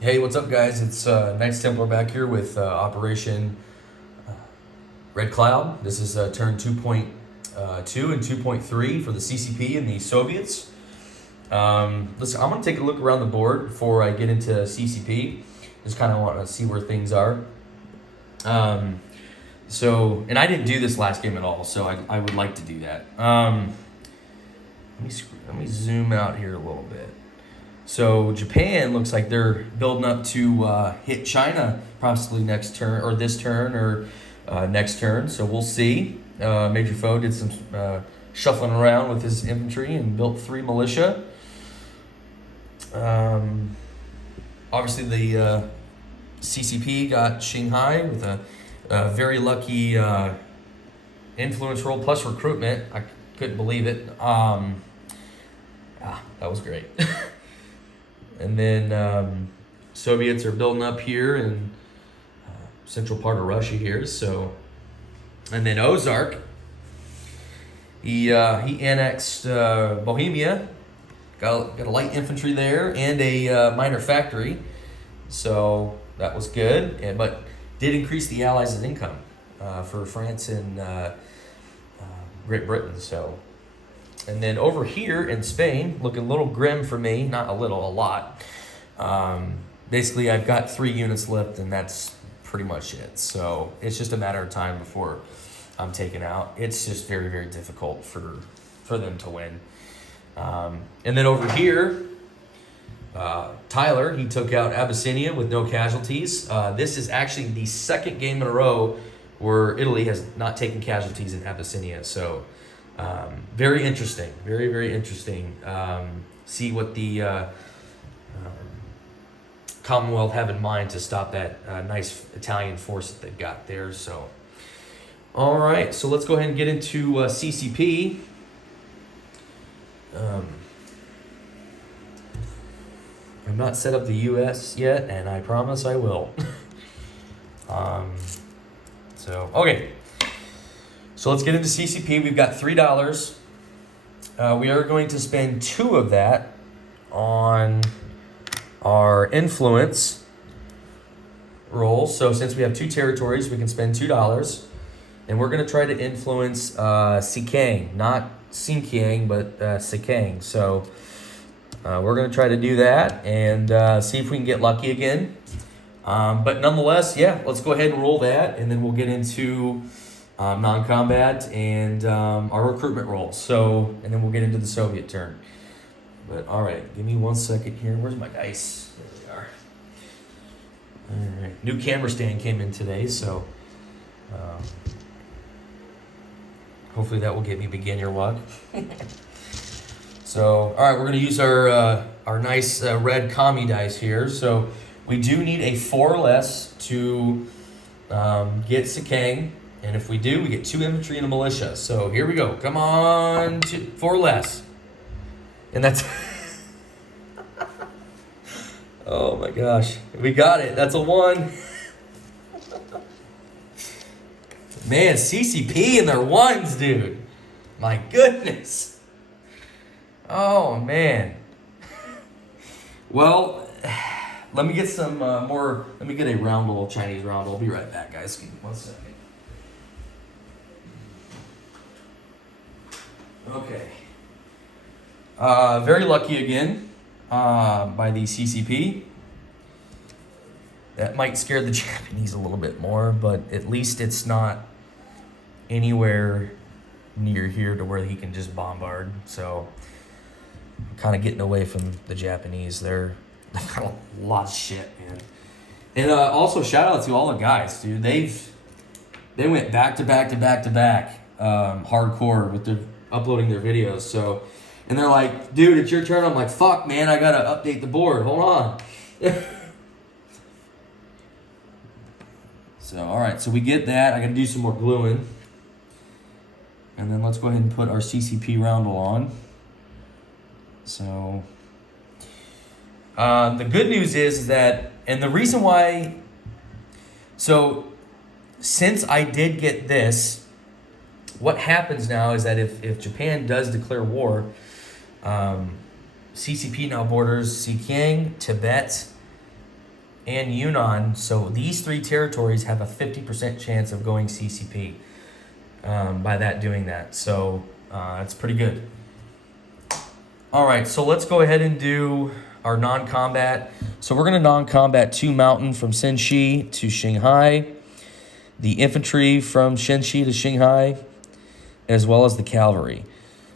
Hey, what's up, guys? It's Knights Templar back here with Operation Red Cloud. This is turn 2.2 and 2.3 for the CCP and the Soviets. Listen, I'm going to take a look around the board before I get into CCP. Just kind of want to see where things are. And I didn't do this last game at all, so I would like to do that. Let me zoom out here a little bit. So Japan looks like they're building up to hit China possibly next turn, or this turn, or next turn. So we'll see. Major Foe did some shuffling around with his infantry and built 3 militia. Obviously, the CCP got Shanghai with a very lucky influence roll plus recruitment. I couldn't believe it. That was great. And then Soviets are building up here in central part of Russia here. So, and then Ozark, he annexed Bohemia, got a light infantry there and a minor factory. So that was good, but did increase the Allies' income for France and Great Britain. So. And then over here in Spain, looking a little grim for me, not a little, a lot. Basically, I've got 3 units left, and that's pretty much it. So it's just a matter of time before I'm taken out. It's just very, very difficult for them to win. And then over here, Tyler, he took out Abyssinia with no casualties. This is actually the second game in a row where Italy has not taken casualties in Abyssinia. So very interesting, very, very interesting. See what the Commonwealth have in mind to stop that nice Italian force that they've got there. So, all right, so let's go ahead and get into CCP. I've not set up the US yet, and I promise I will. Okay. So let's get into CCP. We've got $3. We are going to spend 2 of that on our influence roll. So since we have 2 territories, we can spend $2. And we're going to try to influence Sikang. Not Xinjiang, but Sikang. So we're going to try to do that and see if we can get lucky again. But nonetheless, yeah, let's go ahead and roll that. And then we'll get into non-combat and our recruitment roll. So, and then we'll get into the Soviet turn. But all right, give me 1 second here. Where's my dice? There they are. All right, new camera stand came in today, so hopefully that will get me beginner luck. So, all right, we're gonna use our nice red commie dice here. So we do need a 4 or less to get Sikang. And if we do, we get 2 infantry and a militia. So here we go. Come on, 4 or less. And that's... Oh my gosh. We got it. That's a 1. Man, CCP and their 1s, dude. My goodness. Oh, man. Well, let me get some more... Let me get a roundel, Chinese roundel. I'll be right back, guys. Give me 1 second. Okay. Very lucky again by the CCP. That might scare the Japanese a little bit more, but at least it's not anywhere near here to where he can just bombard. So, kind of getting away from the Japanese. They've got a lot of shit, man. And also, shout out to all the guys, dude. They went back to back to back to back hardcore with their uploading their videos. So, and they're like, dude, it's your turn. I'm like, fuck, man, I gotta update the board. Hold on. So, all right, so we get that. I gotta do some more gluing. And then let's go ahead and put our CCP roundel on. So, the good news is that, and the reason why, so since I did get this, what happens now is that if Japan does declare war, CCP now borders Xinjiang, Tibet, and Yunnan. So these three territories have a 50% chance of going CCP by that doing that. So it's pretty good. All right, so let's go ahead and do our non-combat. So we're going to non-combat 2 mountain from Shenxi to Shanghai, the infantry from Shenxi to Shanghai, as well as the cavalry.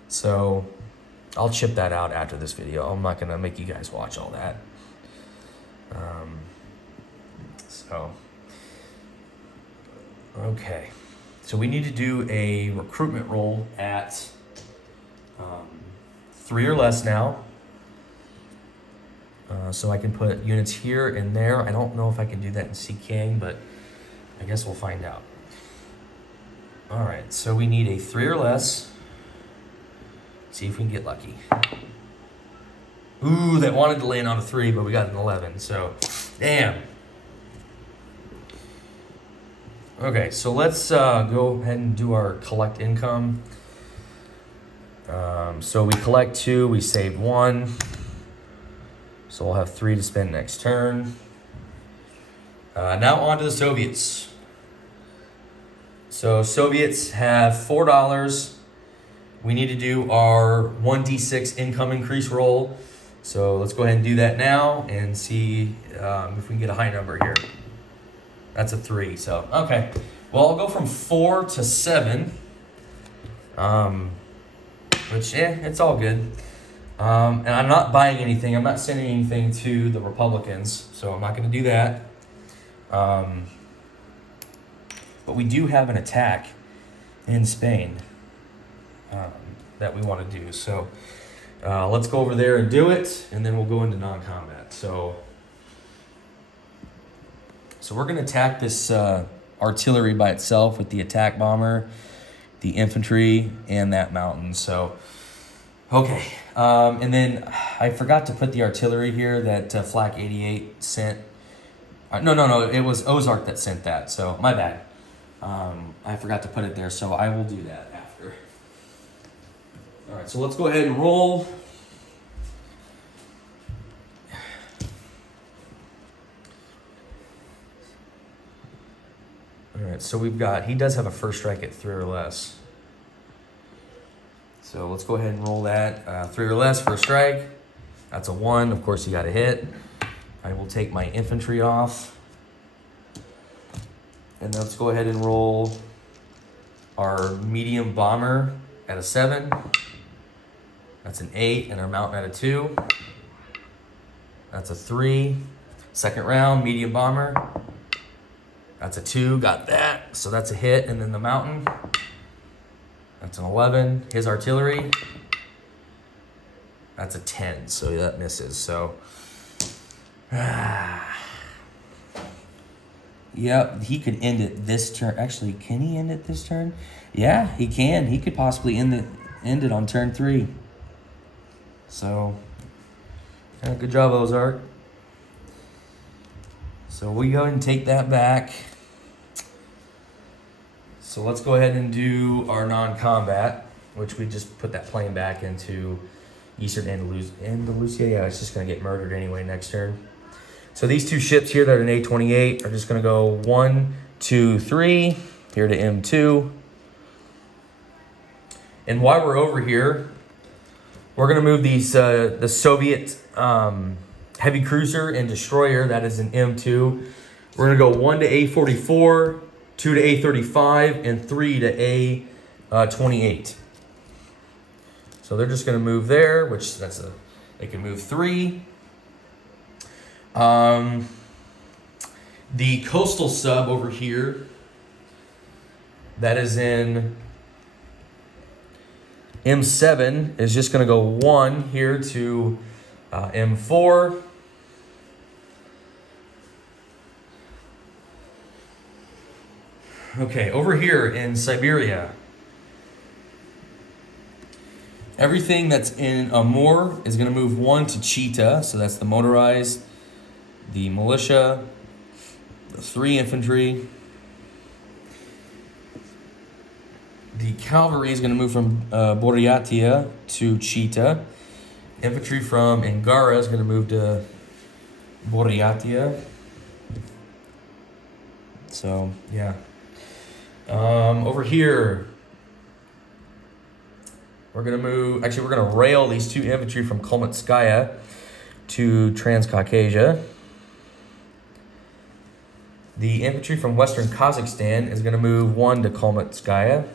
So I'll chip that out after this video. I'm not going to make you guys watch all that. Okay. So we need to do a recruitment roll at 3 or less now. So I can put units here and there. I don't know if I can do that in Sikang, but I guess we'll find out. All right, so we need a 3 or less. See if we can get lucky. Ooh, that wanted to land on a 3, but we got an 11, so damn. Okay, so let's go ahead and do our collect income. So we collect 2, we save 1. So we'll have 3 to spend next turn. Now on to the Soviets. So Soviets have $4. We need to do our 1d6 income increase roll. So let's go ahead and do that now and see if we can get a high number here. That's a 3, so okay. Well, I'll go from 4 to 7. Which, it's all good. And I'm not buying anything. I'm not sending anything to the Republicans, so I'm not going to do that. But we do have an attack in Spain that we want to do. So let's go over there and do it, and then we'll go into non-combat. So we're going to attack this artillery by itself with the attack bomber, the infantry, and that mountain. So, okay. And then I forgot to put the artillery here that Flak 88 sent. No. It was Ozark that sent that. So, my bad. I forgot to put it there. So, I will do that after. All right. So, let's go ahead and roll. All right, so he does have a first strike at 3 or less. So let's go ahead and roll that. 3 or less, first strike. That's a 1. Of course, you got to hit. I will take my infantry off. And let's go ahead and roll our medium bomber at a 7. That's an 8, and our mountain at a 2. That's a 3. Second round, medium bomber. That's a 2, got that. So that's a hit. And then the mountain, that's an 11. His artillery, that's a 10. So that misses. So, yep, he could end it this turn. Actually, can he end it this turn? Yeah, he can. He could possibly end it on turn 3. So, yeah, good job, Ozark. So we go ahead and take that back. So let's go ahead and do our non-combat, which we just put that plane back into Eastern Andalusia. Yeah, it's just going to get murdered anyway next turn. So these 2 ships here that are an A-28 are just going to go 1, 2, 3, here to M2. And while we're over here, we're going to move these the Soviet heavy cruiser and destroyer, that is an M2. We're going to go 1 to A-44, 2 to A-35, and 3 to A-28. So they're just going to move there, which they can move 3. The coastal sub over here, that is in M7, is just going to go 1 here to M4. Okay, over here in Siberia, everything that's in Amur is going to move 1 to Chita, so that's the motorized, the militia, the 3 infantry. The cavalry is going to move from Buryatia to Chita. Infantry from Angara is going to move to Buryatia. So yeah. Over here, we're gonna move. Actually, we're gonna rail these 2 infantry from Kalmytskaya to Transcaucasia. The infantry from Western Kazakhstan is gonna move 1 to Kalmytskaya.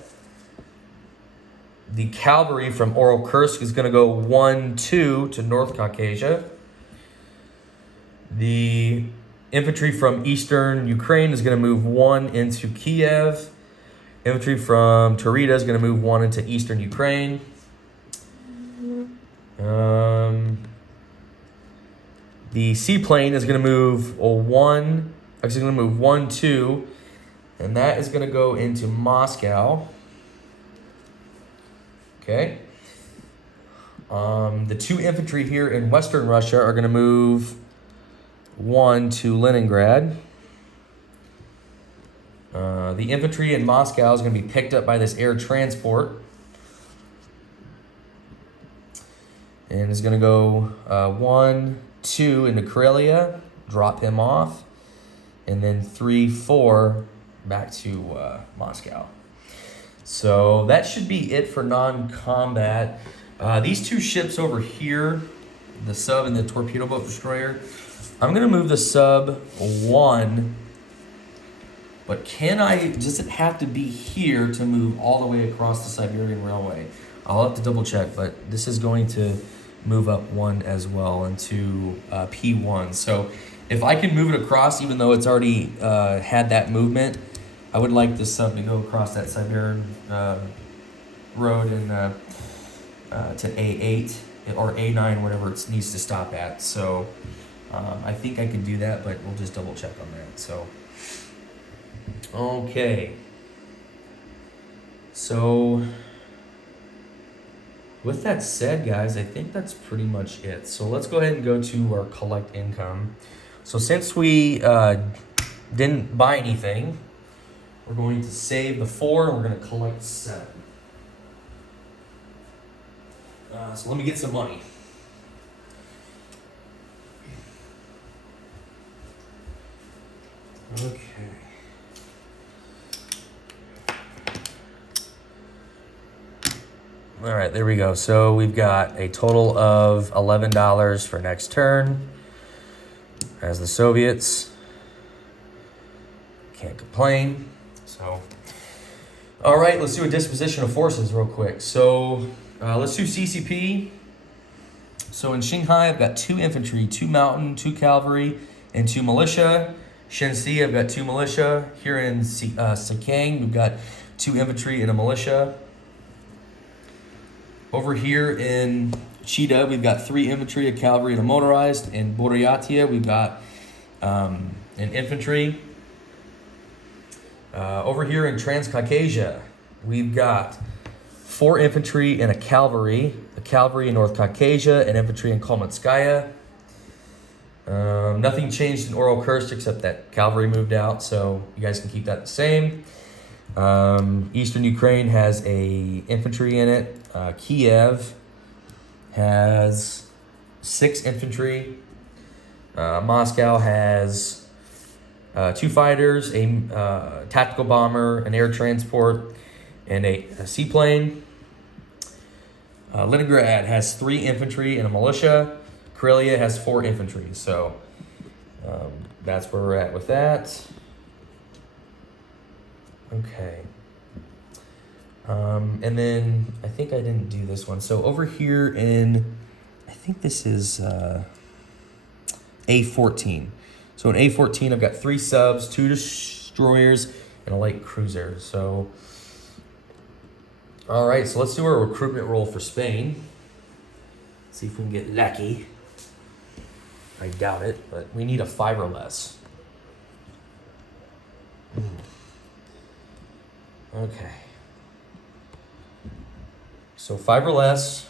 The cavalry from Oral-Kursk is gonna go 1-2 to North Caucasia. The infantry from Eastern Ukraine is gonna move 1 into Kiev. Infantry from Taurida is going to move 1 into Eastern Ukraine. The seaplane is going to move 1, actually going to move 1, 2, and that is going to go into Moscow. Okay. The 2 infantry here in Western Russia are going to move 1 to Leningrad. The infantry in Moscow is going to be picked up by this air transport. And is going to go 1, 2 into Karelia, drop him off. And then 3, 4 back to Moscow. So that should be it for non-combat. These 2 ships over here, the sub and the torpedo boat destroyer, I'm going to move the sub 1. But does it have to be here to move all the way across the Siberian Railway? I'll have to double check, but this is going to move up 1 as well into P1. So if I can move it across, even though it's already had that movement, I would like this sub to go across that Siberian road and to A8 or A9, whatever it needs to stop at. So I think I can do that, but we'll just double check on that. So. Okay, so with that said, guys, I think that's pretty much it. So let's go ahead and go to our collect income. So since we didn't buy anything, we're going to save the 4 and we're going to collect 7. So let me get some money. Okay. All right, there we go. So we've got a total of $11 for next turn as the Soviets. Can't complain. So, all right, let's do a disposition of forces real quick. So let's do CCP. So in Shanghai, I've got 2 infantry, 2 mountain, 2 cavalry, and 2 militia. Shenxi, I've got 2 militia. Here in Sikang, we've got 2 infantry and a militia. Over here in Chita, we've got 3 infantry, a cavalry, and a motorized. In Buryatia, we've got an infantry. Over here in Transcaucasia, we've got 4 infantry and a cavalry in North Caucasia, and infantry in Kalmytskaya. Nothing changed in Oral-Kursk except that cavalry moved out, so you guys can keep that the same. Eastern Ukraine has a infantry in it. Kiev has 6 infantry. Moscow has 2 fighters, a tactical bomber, an air transport, and a seaplane. Leningrad has 3 infantry and a militia. Karelia has 4 infantry. So that's where we're at with that. Okay. And then I think I didn't do this one. So over here I think this is A14. So in A14, I've got 3 subs, 2 destroyers, and a light cruiser. So, all right, so let's do our recruitment roll for Spain. See if we can get lucky. I doubt it, but we need a 5 or less. Okay. So 5 or less.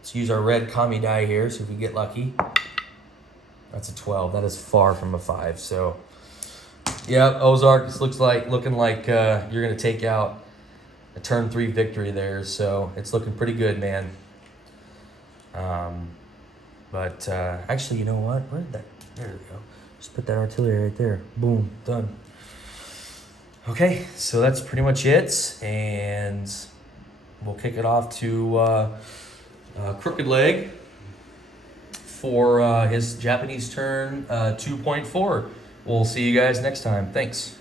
Let's use our red commie die here, see if we get lucky. That's a 12. That is far from a 5. So, yeah, Ozark, this looking like you're going to take out a turn 3 victory there. So it's looking pretty good, man. But actually, you know what? Where did that? There we go. Just put that artillery right there. Boom, done. Okay, so that's pretty much it, and we'll kick it off to Crooked Leg for his Japanese turn 2.4. We'll see you guys next time. Thanks.